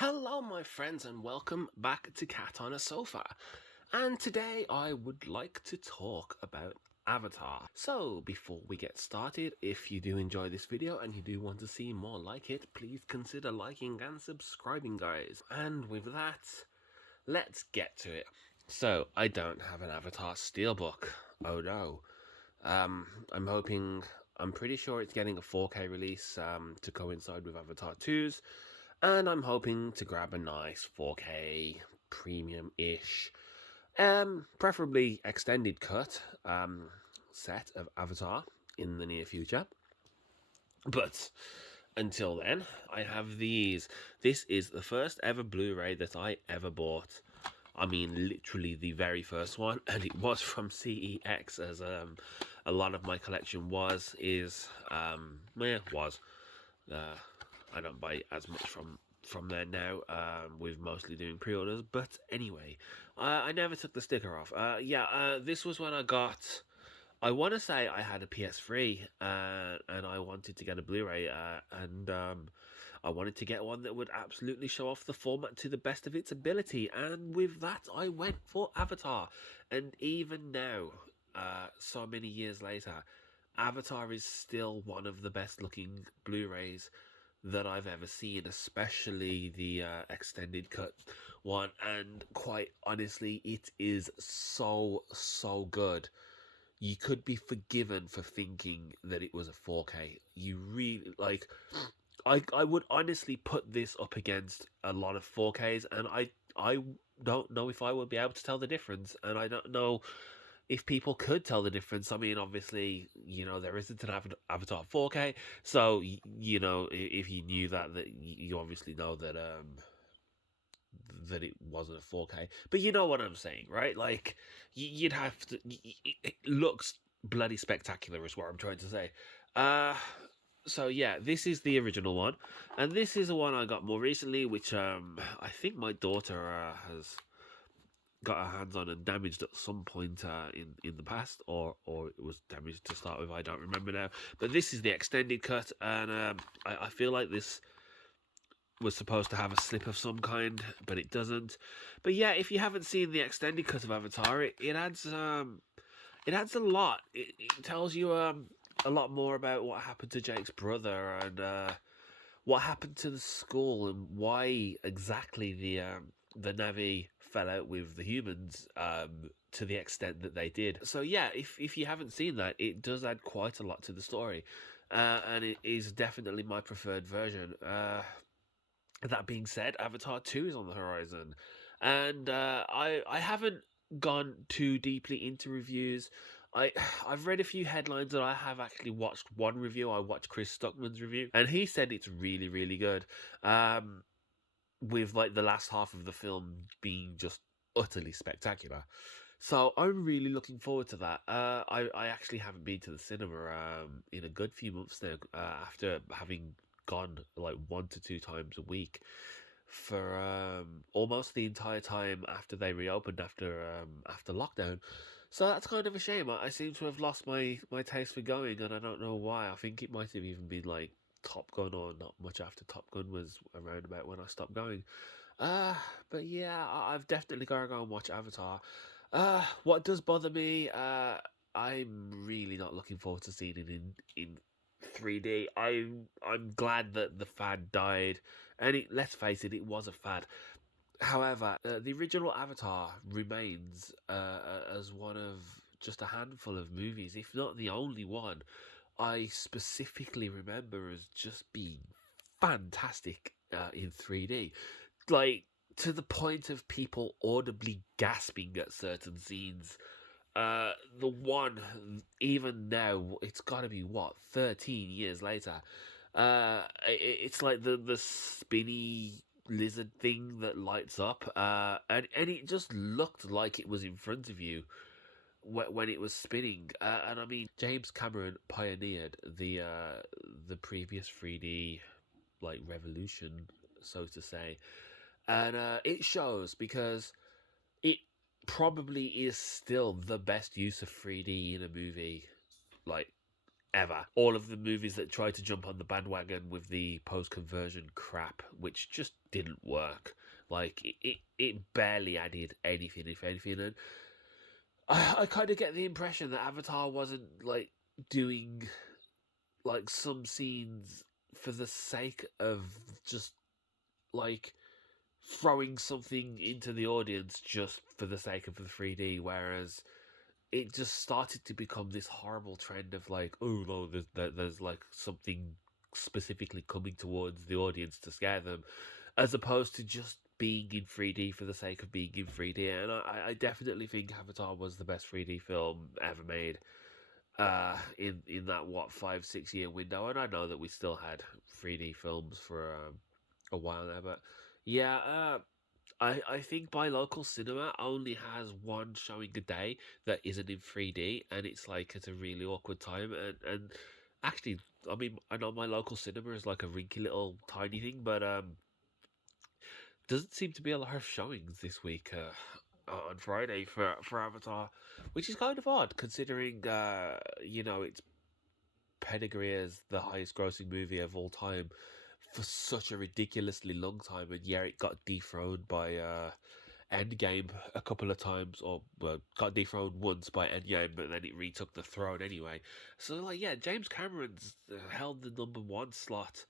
Hello, my friends, and welcome back to Cat on a Sofa. And today I would like to talk about Avatar. So, before we get started, if you do enjoy this video and you do want to see more like it, please consider liking and subscribing, guys. And with that, let's get to it. So, I don't have an Avatar steelbook. Oh no. I'm pretty sure it's getting a 4K release to coincide with Avatar 2's, and I'm hoping to grab a nice 4K premium-ish, preferably extended cut set of Avatar in the near future. But until then, I have these. This is the first ever Blu-ray that I ever bought. I mean, literally the very first one, and it was from CEX, as a lot of my collection was. I don't buy as much from there now, with mostly doing pre-orders. But anyway, I never took the sticker off. This was when I got. I want to say I had a PS3, and I wanted to get a Blu-ray, and I wanted to get one that would absolutely show off the format to the best of its ability. And with that, I went for Avatar. And even now, so many years later, Avatar is still one of the best-looking Blu-rays that I've ever seen, especially the extended cut one. And quite honestly, it is so good. You could be forgiven for thinking that it was a 4K. You really, like, I would honestly put this up against a lot of 4Ks, and I don't know if I would be able to tell the difference, and I don't know if people could tell the difference. I mean, obviously, there isn't an Avatar 4K, so if you knew that you obviously know that it wasn't a 4K. But you know what I'm saying, right? Like, you'd have to. It looks bloody spectacular, is what I'm trying to say. So yeah, this is the original one, and this is the one I got more recently, which I think my daughter has got her hands on and damaged at some point in the past, or it was damaged to start with. I don't remember now. But this is the extended cut, and I feel like this was supposed to have a slip of some kind, but it doesn't. But yeah, if you haven't seen the extended cut of Avatar, it adds a lot. It tells you a lot more about what happened to Jake's brother, and what happened to the school, and why exactly the Na'vi fell out with the humans, to the extent that they did. So yeah, if you haven't seen that, it does add quite a lot to the story, and it is definitely my preferred version. That being said, Avatar 2 is on the horizon, and I haven't gone too deeply into reviews. I've read a few headlines, and I have actually watched one review. I watched Chris Stockman's review, and he said it's really, really good. With like the last half of the film being just utterly spectacular. So I'm really looking forward to that. I actually haven't been to the cinema in a good few months now, after having gone like 1 to 2 times a week for almost the entire time after they reopened after lockdown. So that's kind of a shame. I seem to have lost my taste for going, and I don't know why. I think it might have even been like Top Gun, or not much after Top Gun was around about when I stopped going. But yeah, I've definitely got to go and watch Avatar. What does bother me? I'm really not looking forward to seeing it in 3D. I'm glad that the fad died, and let's face it, it was a fad. However, the original Avatar remains as one of just a handful of movies, if not the only one, I specifically remember as just being fantastic in 3D. Like, to the point of people audibly gasping at certain scenes. The one, even now, it's got to be, what, 13 years later. It's like the spinny lizard thing that lights up, and it just looked like it was in front of you when it was spinning. And I mean, James Cameron pioneered the previous 3D like revolution, so to say, and it shows, because it probably is still the best use of 3D in a movie, like ever. All of the movies that tried to jump on the bandwagon with the post conversion crap, which just didn't work. Like it barely added anything, if anything. And I kind of get the impression that Avatar wasn't like doing like some scenes for the sake of just like throwing something into the audience just for the sake of the 3D, whereas it just started to become this horrible trend of like, oh no, there's like something specifically coming towards the audience to scare them, as opposed to just being in 3D for the sake of being in 3D. And I definitely think Avatar was the best 3D film ever made. In that what 5 6 year window, and I know that we still had 3D films for a while there, but yeah, I think my local cinema only has one showing a day that isn't in 3D, and it's like at a really awkward time. And actually, I mean, I know my local cinema is like a rinky little tiny thing, but doesn't seem to be a lot of showings this week on Friday for Avatar, which is kind of odd considering its pedigree as the highest grossing movie of all time for such a ridiculously long time, and yeah, it got dethroned by Endgame a couple of times, or well, got dethroned once by Endgame, but then it retook the throne anyway. So like, yeah, James Cameron's held the number one slot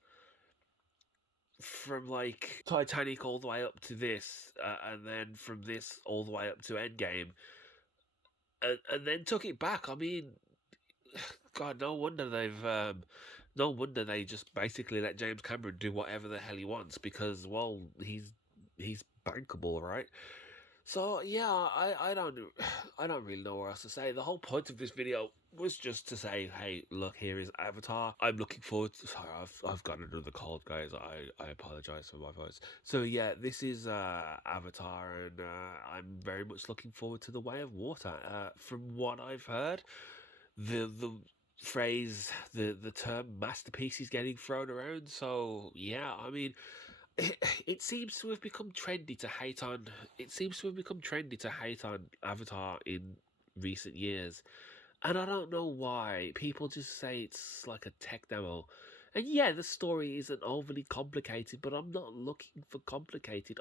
from like Titanic all the way up to this, and then from this all the way up to Endgame, and then took it back. I mean, God, no wonder they just basically let James Cameron do whatever the hell he wants because, well, he's bankable, right? So yeah, I don't really know what else to say. The whole point of this video was just to say, hey, look, here is Avatar. I'm looking forward to. Sorry, I've got another cold, guys. I apologize for my voice. So yeah, this is Avatar, and I'm very much looking forward to the Way of Water. From what I've heard, the phrase, the term masterpiece is getting thrown around. So yeah, I mean, it seems to have become trendy to hate on. It seems to have become trendy to hate on Avatar in recent years, and I don't know why. People just say it's like a tech demo. And yeah, the story isn't overly complicated, but I'm not looking for complicated.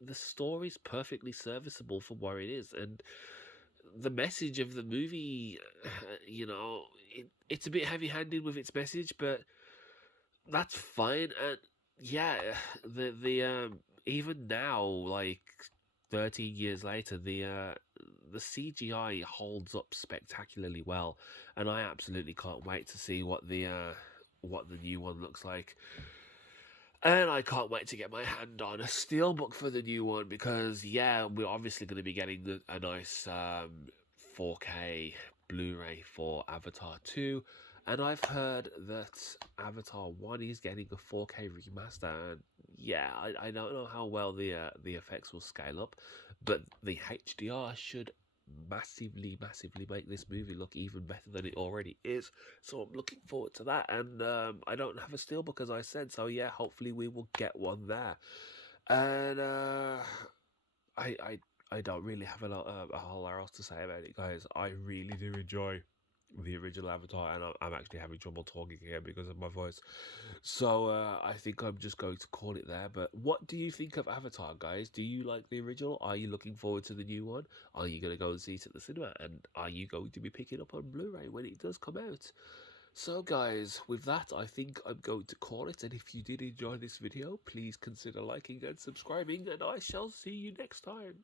The story's perfectly serviceable for what it is, and the message of the movie, it's a bit heavy-handed with its message, but that's fine. And yeah, the even now, like 13 years later, the CGI holds up spectacularly well, and I absolutely can't wait to see what the new one looks like. And I can't wait to get my hand on a steelbook for the new one because, yeah, we're obviously going to be getting a nice 4K Blu-ray for Avatar 2. And I've heard that Avatar 1 is getting a 4K remaster. And yeah, I don't know how well the effects will scale up, but the HDR should massively make this movie look even better than it already is. So I'm looking forward to that. And I don't have a steelbook, as I said, so yeah, hopefully we will get one there. And I I I don't really have a whole lot else to say about it, guys. I really do enjoy the original Avatar, and I'm actually having trouble talking here because of my voice. So I think I'm just going to call it there. But what do you think of Avatar, guys? Do you like the original? Are you looking forward to the new one? Are you going to go and see it at the cinema? And are you going to be picking up on Blu-ray when it does come out? So guys, with that, I think I'm going to call it. And if you did enjoy this video, please consider liking and subscribing, and I shall see you next time.